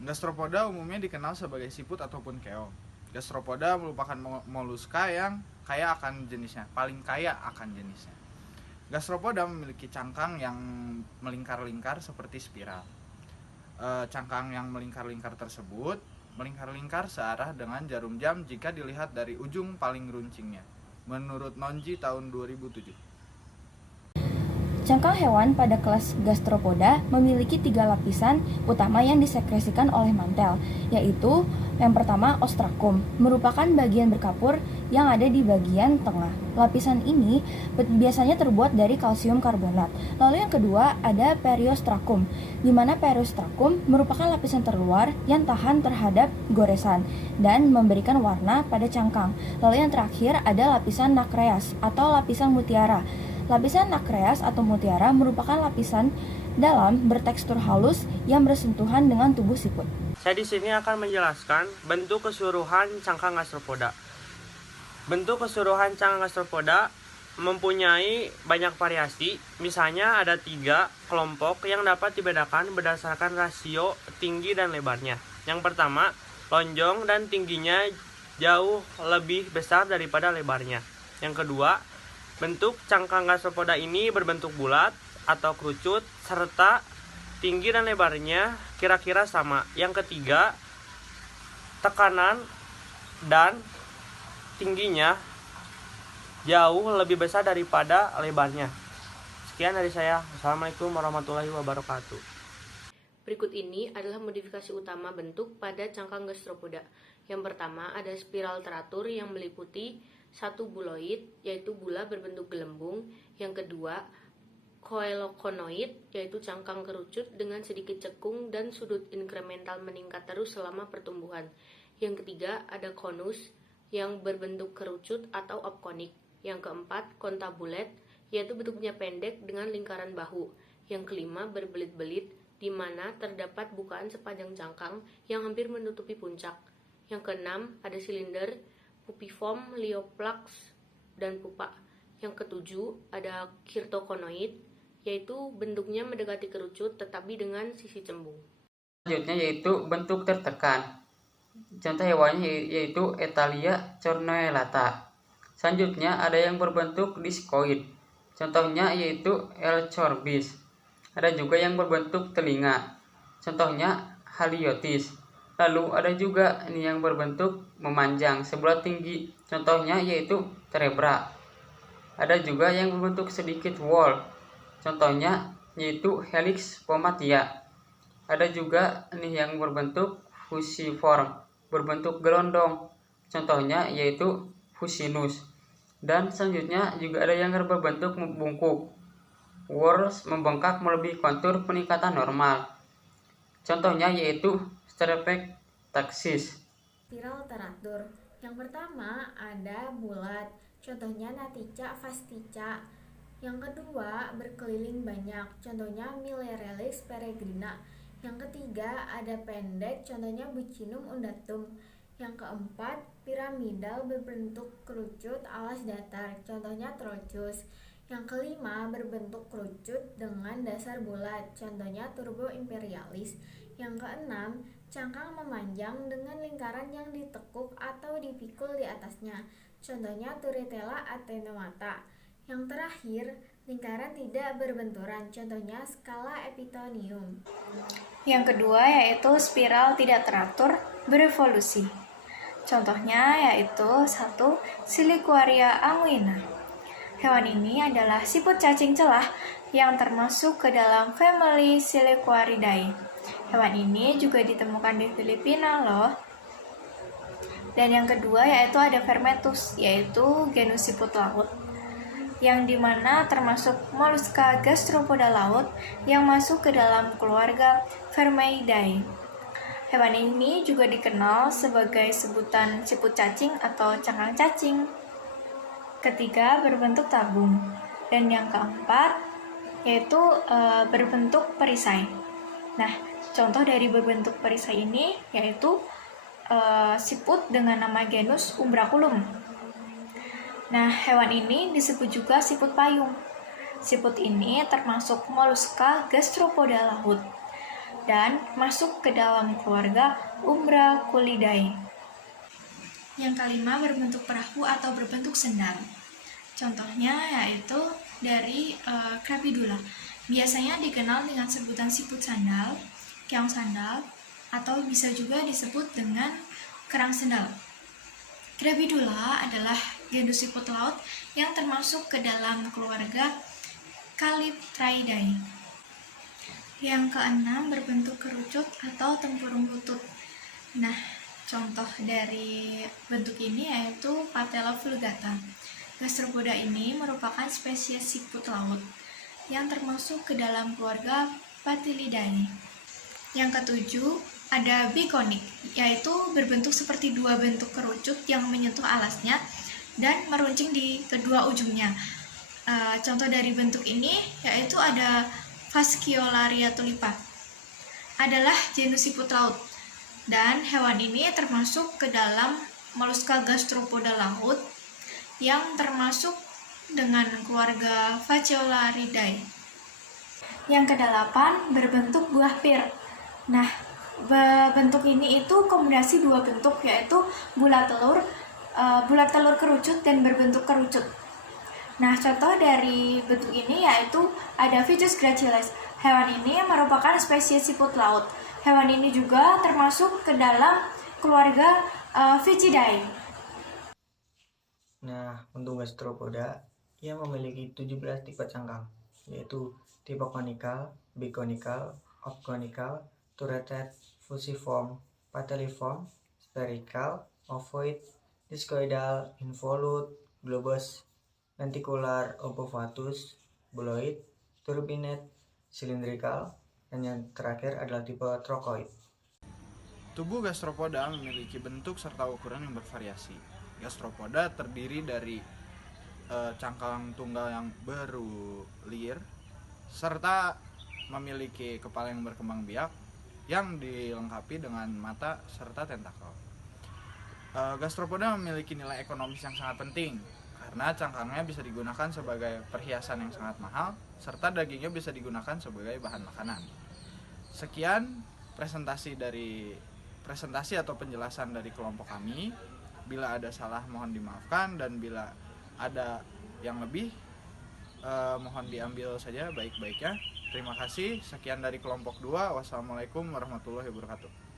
Gastropoda umumnya dikenal sebagai siput ataupun keong. Gastropoda merupakan moluska yang kaya akan jenisnya, paling kaya akan jenisnya. Gastropoda memiliki cangkang yang melingkar-lingkar seperti spiral. Cangkang yang melingkar-lingkar tersebut melingkar-lingkar searah dengan jarum jam jika dilihat dari ujung paling runcingnya, menurut Nonji tahun 2007. Cangkang hewan pada kelas Gastropoda memiliki 3 lapisan utama yang disekresikan oleh mantel, yaitu yang pertama ostrakum, merupakan bagian berkapur yang ada di bagian tengah. Lapisan ini biasanya terbuat dari kalsium karbonat. Lalu yang kedua ada periostrakum, di mana periostrakum merupakan lapisan terluar yang tahan terhadap goresan dan memberikan warna pada cangkang. Lalu yang terakhir ada lapisan nacreas atau lapisan mutiara. Lapisan nacreas atau mutiara merupakan lapisan dalam bertekstur halus yang bersentuhan dengan tubuh siput. Saya di sini akan menjelaskan bentuk keseluruhan cangkang gastropoda. Bentuk keseluruhan cangkang gastropoda mempunyai banyak variasi. Misalnya ada 3 kelompok yang dapat dibedakan berdasarkan rasio tinggi dan lebarnya. Yang pertama, lonjong dan tingginya jauh lebih besar daripada lebarnya. Yang kedua, bentuk cangkang gastropoda ini berbentuk bulat atau kerucut serta tinggi dan lebarnya kira-kira sama. Yang ketiga, tekanan dan tingginya jauh lebih besar daripada lebarnya. Sekian dari saya. Assalamualaikum warahmatullahi wabarakatuh. Berikut ini adalah modifikasi utama bentuk pada cangkang gastropoda. Yang pertama ada spiral teratur yang meliputi 1 buloid, yaitu bula berbentuk gelembung. Yang kedua, coeloconoid, yaitu cangkang kerucut dengan sedikit cekung dan sudut inkremental meningkat terus selama pertumbuhan. Yang ketiga, ada konus yang berbentuk kerucut atau obkonik. Yang keempat, kontabulet, yaitu bentuknya pendek dengan lingkaran bahu. Yang kelima, berbelit-belit, di mana terdapat bukaan sepanjang cangkang yang hampir menutupi puncak. Yang keenam, ada silinder, pupiform, leoplax, dan pupa. Yang ketujuh, ada kirtokonoid, yaitu bentuknya mendekati kerucut tetapi dengan sisi cembung. Selanjutnya yaitu bentuk tertekan. Contoh hewannya yaitu Etalia cornuelata. Selanjutnya ada yang berbentuk diskoid. Contohnya yaitu L. corbis. Ada juga yang berbentuk telinga. Contohnya Haliotis. Lalu ada juga ini yang berbentuk memanjang sebelah tinggi. Contohnya yaitu Terebra. Ada juga yang berbentuk sedikit whorl. Contohnya yaitu Helix pomatia. Ada juga ini yang berbentuk fusiform, berbentuk gelondong. Contohnya yaitu Fusinus. Dan selanjutnya juga ada yang berbentuk membungkuk. Whorls membengkak melebihi kontur peningkatan normal. Contohnya yaitu Streptaxis. Spiral teratur. Yang pertama ada bulat, contohnya Natica fastica. Yang kedua berkeliling banyak, contohnya Millerellix peregrina. Yang ketiga ada pendek, contohnya Buccinum undatum. Yang keempat piramidal berbentuk kerucut alas datar, contohnya Trochus. Yang kelima berbentuk kerucut dengan dasar bulat, contohnya Turbo imperialis. Yang keenam, cangkang memanjang dengan lingkaran yang ditekuk atau dipikul di atasnya, contohnya Turritella attenuata. Yang terakhir, lingkaran tidak berbenturan, contohnya Scala epitonium. Yang kedua yaitu spiral tidak teratur berevolusi. Contohnya yaitu 1. Siliquaria anguina. Hewan ini adalah siput cacing celah yang termasuk ke dalam famili Siliquaridae. Hewan ini juga ditemukan di Filipina loh. Dan yang kedua yaitu ada Vermetus, yaitu genus siput laut, yang dimana termasuk moluska gastropoda laut yang masuk ke dalam keluarga Vermeidae. Hewan ini juga dikenal sebagai sebutan siput cacing atau cangkang cacing. Ketiga, berbentuk tabung. Dan yang keempat yaitu berbentuk perisai. Nah, contoh dari berbentuk perisai ini yaitu siput dengan nama genus Umbraculum. Nah, hewan ini disebut juga siput payung. Siput ini termasuk moluska gastropoda laut. dan masuk ke dalam keluarga Umbraculidae. Yang kelima, berbentuk perahu atau berbentuk sendal. Contohnya yaitu dari Crapidula. Biasanya dikenal dengan sebutan siput sandal, keong sandal, atau bisa juga disebut dengan kerang sendal. Crapidula adalah genus siput laut yang termasuk ke dalam keluarga Calyptridae. Yang keenam, berbentuk kerucut atau tempurung lutut. Nah, contoh dari bentuk ini yaitu Patella vulgata. Gastropoda ini merupakan spesies siput laut yang termasuk ke dalam keluarga Patilidae. Yang ketujuh, ada bikonik, yaitu berbentuk seperti dua bentuk kerucut yang menyentuh alasnya dan meruncing di kedua ujungnya. Contoh dari bentuk ini yaitu ada Fasciolaria tulipa. Adalah genus siput laut, dan hewan ini termasuk ke dalam Mollusca gastropoda laut yang termasuk dengan keluarga Fasciolaridae. Yang kedelapan, berbentuk buah pir. Nah, bentuk ini itu kombinasi dua bentuk, yaitu bulat telur kerucut dan berbentuk kerucut. Nah, contoh dari bentuk ini yaitu ada Ficus gracilis. Hewan ini merupakan spesies siput laut. Hewan ini juga termasuk ke dalam keluarga Ficidae. Nah, untuk gastropoda, ia memiliki 17 tipe cangkang, yaitu tipe konikal, bikonikal, obkonikal, turreted, fusiform, patelliform, spherical, ovoid, discoidal, involute, globus, lenticular, obovate, buloid, turbinate, cylindrical, dan yang terakhir adalah tipe trochoid. Tubuh gastropoda memiliki bentuk serta ukuran yang bervariasi. Gastropoda terdiri dari cangkang tunggal yang berulir serta memiliki kepala yang berkembang biak yang dilengkapi dengan mata serta tentakel. Gastropoda memiliki nilai ekonomis yang sangat penting karena cangkangnya bisa digunakan sebagai perhiasan yang sangat mahal serta dagingnya bisa digunakan sebagai bahan makanan. Sekian presentasi atau penjelasan dari kelompok kami. Bila ada salah mohon dimaafkan, dan bila ada yang lebih mohon diambil saja baik-baiknya. Terima kasih. Sekian dari kelompok 2. Wassalamualaikum warahmatullahi wabarakatuh.